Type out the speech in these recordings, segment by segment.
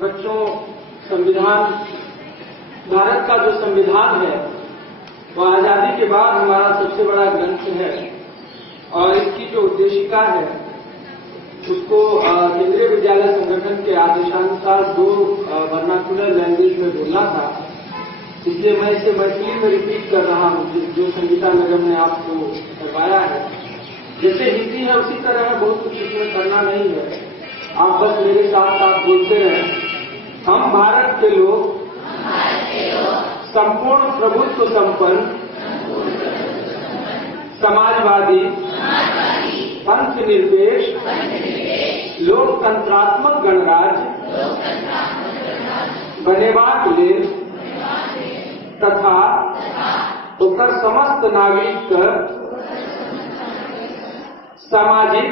बच्चों, संविधान, भारत का जो संविधान है वह आजादी के बाद हमारा सबसे बड़ा ग्रंथ है और इसकी जो उद्देशिका है उसको केंद्रीय विद्यालय संगठन के आदेशानुसार 2 वर्नाकुलर लैंग्वेज में बोलना था। इसलिए मैं इसे मैथिली में रिपीट कर रहा हूँ जो संगीता मैडम ने आपको करवाया है। जैसे हिंदी है उसी तरह है, बहुत कुछ इसमें करना नहीं है। आप बस मेरे साथ साथ बोलते रहें। हम भारत के लोग संपूर्ण प्रभुत्व संपन्न समाजवादी पंथनिरपेक्ष लोकतंत्रात्मक गणराज्य बनेबाक लेल तथा ओकर समस्त नागरिक सामाजिक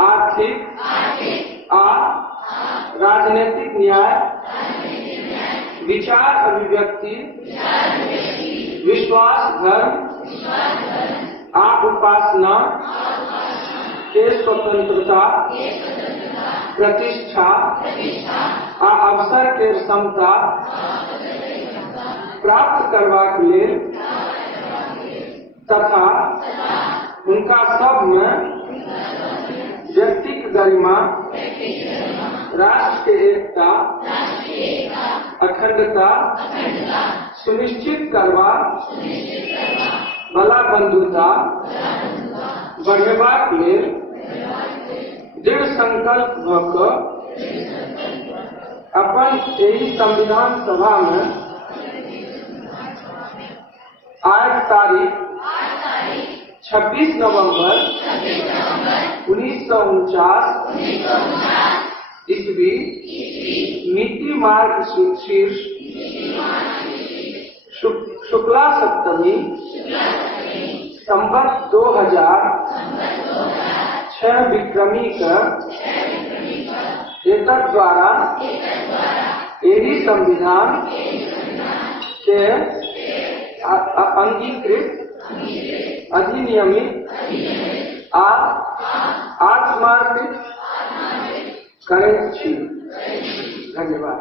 आर्थिक आ राजनीतिक न्याय विचार अभिव्यक्ति विश्वास धर्म आ उपासना के स्वतंत्रता प्रतिष्ठा आ अवसर के समता प्राप्त करबाक लेल तथा उनका सब में व्यक्तिक गरिमा राष्ट्र के एकता अखंडता सुनिश्चित करवा भला बंधुता बढ़ेबाक लेल दृढ़ संकल्प भ कऽ अपन एही संविधान सभा में आज तारीख 26 नवंबर 1949 ईस्वी मिति मार्ग शीर्ष शुक्ला सप्तमी संवत 2006 विक्रमी एतद द्वारा एही संविधान के अंगीकृत अधिनियमित आ आत्मार्पित करैत छी। धन्यवाद।